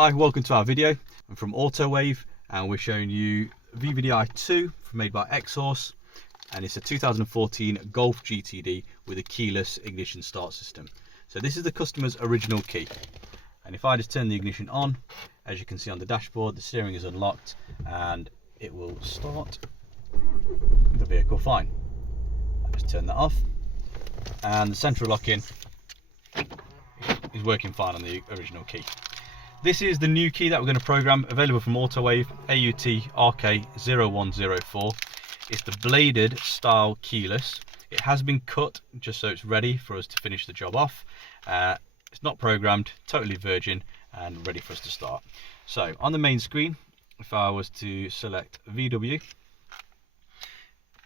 Hi, welcome to our video. I'm from Autowave and we're showing you VVDI 2 made by Xhorse, and it's a 2014 Golf GTD with a keyless ignition start system. So this is the customer's original key, and if I just turn the ignition on, as you can see on the dashboard, the steering is unlocked and it will start the vehicle fine. I just turn that off and the central lock-in is working fine on the original key. This is the new key that we're going to program, available from Autowave, AUT RK0104. It's the bladed style keyless. It has been cut just so it's ready for us to finish the job off. It's not programmed, totally virgin and ready for us to start. So on the main screen, if I was to select VW,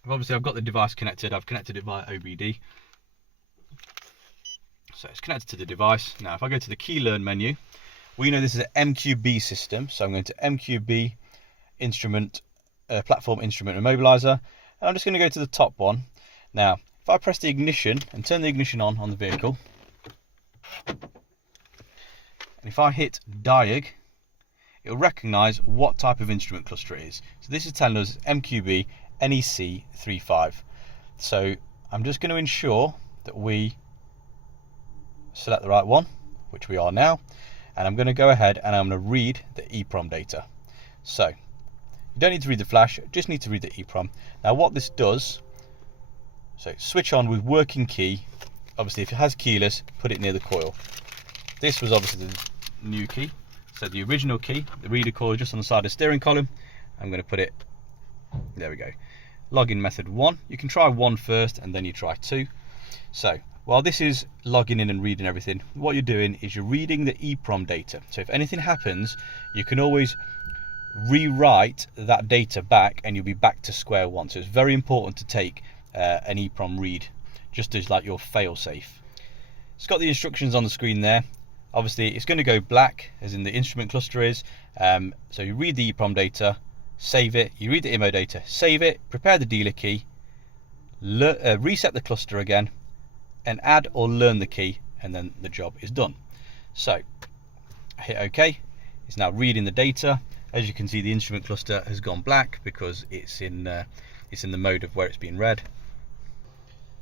obviously I've got the device connected. I've connected it via OBD. So it's connected to the device. Now if I go to the key learn menu, we know this is an MQB system, so I'm going to MQB instrument, platform instrument immobilizer, and I'm just going to go to the top one. Now, if I press the ignition and turn the ignition on the vehicle, and if I hit diag, it'll recognise what type of instrument cluster it is. So this is telling us MQB NEC 35. So I'm just going to ensure that we select the right one, which we are now. And I'm going to go ahead and I'm going to read the EEPROM data. So you don't need to read the flash, just need to read the EEPROM. Now what this does, so switch on with working key. Obviously if it has keyless, put it near the coil. This was obviously the new key. So the original key, the reader coil just on the side of the steering column. I'm going to put it, there we go. Login method 1. You can try 1 first and then you try 2. So while this is logging in and reading everything, what you're doing is you're reading the EEPROM data. So if anything happens, you can always rewrite that data back and you'll be back to square one. So it's very important to take an EEPROM read, just as like your fail safe. It's got the instructions on the screen there. Obviously it's going to go black, as in the instrument cluster is. So you read the EEPROM data, save it, you read the IMMO data, save it, prepare the dealer key, reset the cluster again, and add or learn the key, and then the job is done. So I hit OK. It's now reading the data. As you can see, the instrument cluster has gone black because it's in the mode of where it's being read.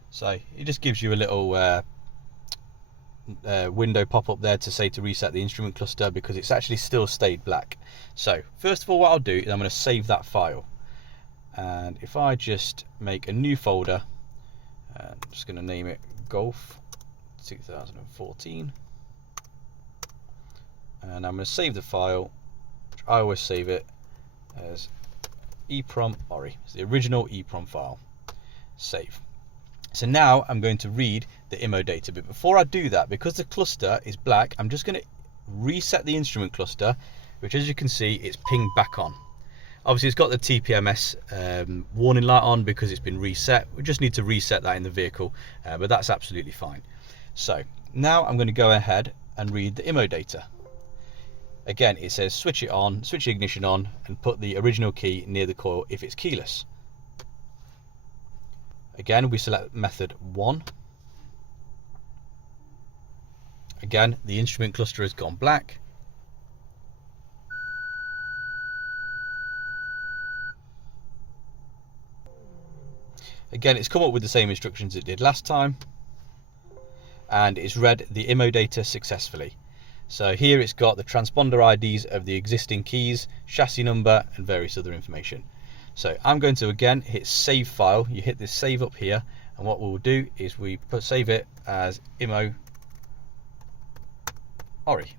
So it just gives you a little window pop up there to say to reset the instrument cluster, because it's actually still stayed black. So first of all, what I'll do is I'm going to save that file, and if I just make a new folder, I'm just going to name it Golf 2014, and I'm going to save the file, which I always save it as EEPROM ORI. It's the original EEPROM file. Save. So now I'm going to read the IMMO data, but before I do that, because the cluster is black, I'm just going to reset the instrument cluster, which as you can see it's pinged back on. Obviously it's got the TPMS warning light on because it's been reset. We just need to reset that in the vehicle, but that's absolutely fine. So now I'm going to go ahead and read the IMMO data. Again, it says switch it on, switch the ignition on, and put the original key near the coil if it's keyless. Again, we select method 1. Again, the instrument cluster has gone black. Again, it's come up with the same instructions it did last time, and it's read the IMMO data successfully. So here it's got the transponder IDs of the existing keys, chassis number, and various other information. So I'm going to again hit save file. You hit this save up here, and what we'll do is we save it as IMMO ORI.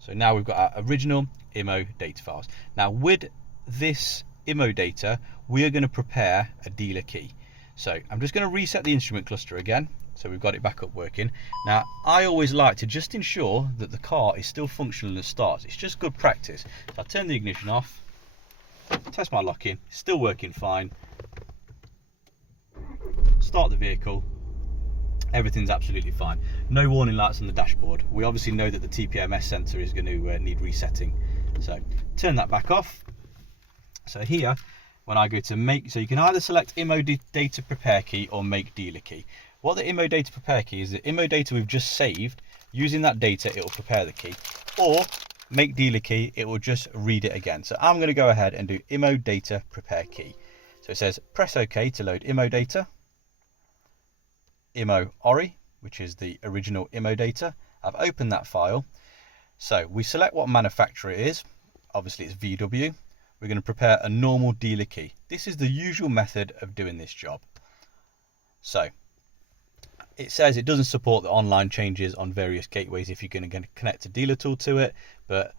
So now we've got our original IMMO data files. Now with this IMMO data, we are going to prepare a dealer key. So I'm just going to reset the instrument cluster again, so we've got it back up working. Now I always like to just ensure that the car is still functional and starts. It's just good practice. So I turn the ignition off, test my lock-in, still working fine, start the vehicle, everything's absolutely fine. No warning lights on the dashboard. We obviously know that the TPMS sensor is going to need resetting, so turn that back off. So here, when I go to make, so you can either select IMMO data prepare key or make dealer key. What the IMMO data prepare key is, the IMMO data we've just saved, using that data, it will prepare the key. or make dealer key, it will just read it again. So I'm going to go ahead and do IMMO data prepare key. So it says press OK to load IMMO data, IMMO ORI, which is the original IMMO data. I've opened that file. So we select what manufacturer it is. Obviously it's VW. We're going to prepare a normal dealer key. This is the usual method of doing this job. So it says it doesn't support the online changes on various gateways if you're going to connect a dealer tool to it, but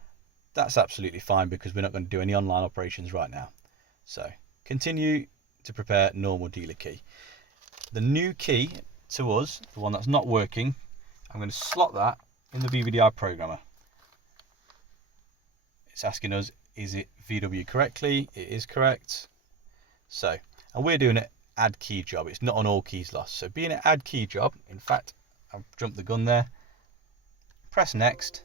that's absolutely fine because we're not going to do any online operations right now. So continue to prepare normal dealer key. The new key to us, the one that's not working, I'm going to slot that in the VVDI programmer. It's asking us, is it VW correctly? It is correct. So, and we're doing an add key job. It's not an all keys lost. So being an add key job, in fact, I've jumped the gun there. Press next.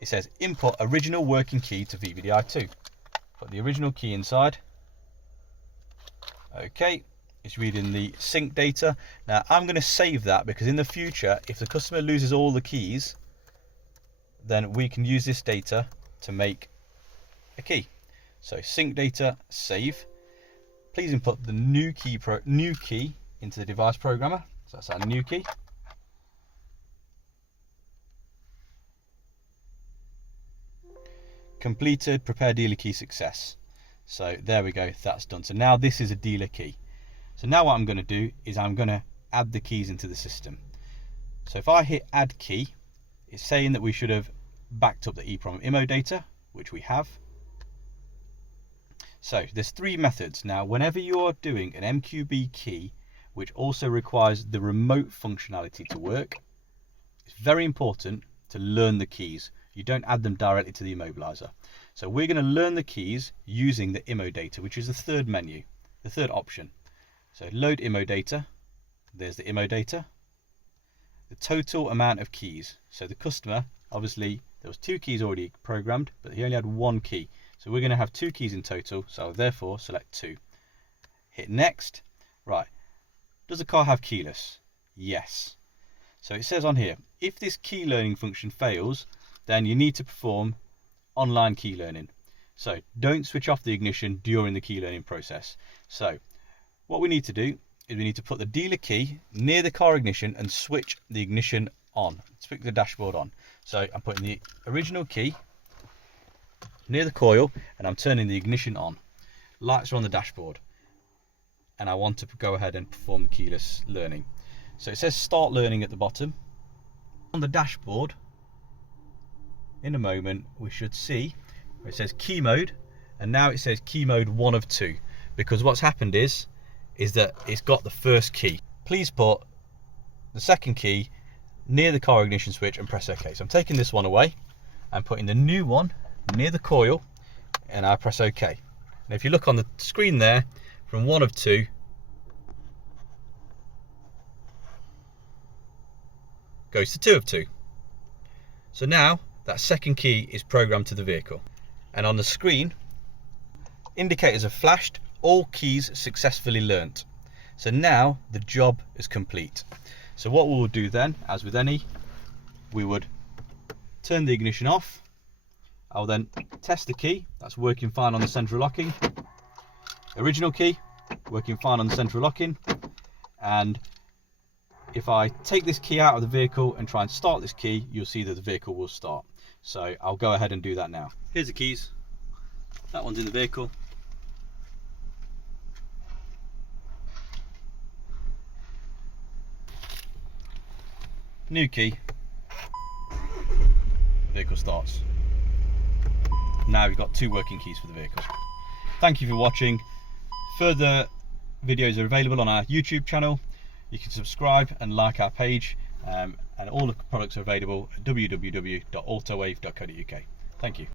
It says input original working key to VVDI2. Put the original key inside. Okay, it's reading the sync data. Now I'm going to save that because in the future, if the customer loses all the keys, then we can use this data to make a key. So sync data, save. Please input the new key into the device programmer. So that's our new key. Completed, prepare dealer key success. So there we go, that's done. So now this is a dealer key. So now what I'm going to do is I'm going to add the keys into the system. So if I hit add key, it's saying that we should have backed up the EEPROM IMMO data, which we have. So there's three methods. Now, whenever you're doing an MQB key, which also requires the remote functionality to work, it's very important to learn the keys. You don't add them directly to the immobilizer. So we're going to learn the keys using the IMMO data, which is the third menu, the third option. So load IMMO data. There's the IMMO data. The total amount of keys. So the customer, obviously, there was 2 keys already programmed, but he only had 1 key. So we're going to have 2 keys in total, so I'll therefore select 2. Hit next. Right, does the car have keyless? Yes. So it says on here, if this key learning function fails, then you need to perform online key learning. So don't switch off the ignition during the key learning process. So what we need to do is we need to put the dealer key near the car ignition and switch the ignition on, switch the dashboard on. So I'm putting the original key near the coil and I'm turning the ignition on. Lights are on the dashboard and I want to go ahead and perform the keyless learning. So it says start learning at the bottom. On the dashboard, in a moment, we should see where it says key mode, and now it says key mode 1 of 2, because what's happened is that it's got the first key. Please put the second key near the car ignition switch and press OK. So I'm taking this one away and putting the new one near the coil, and I press OK. And if you look on the screen there, from 1 of 2 goes to 2 of 2. So now that second key is programmed to the vehicle, and on the screen indicators have flashed, all keys successfully learnt. So now the job is complete. So what we'll do then, as with any, we would turn the ignition off. I'll then test the key, that's working fine on the central locking. Original key, working fine on the central locking. And if I take this key out of the vehicle and try and start this key, you'll see that the vehicle will start. So I'll go ahead and do that now. Here's the keys. That one's in the vehicle. New key. The vehicle starts. Now we've got 2 working keys for the vehicle. Thank you for watching. Further videos are available on our YouTube channel. You can subscribe and like our page, and all the products are available at www.autowave.co.uk. Thank you.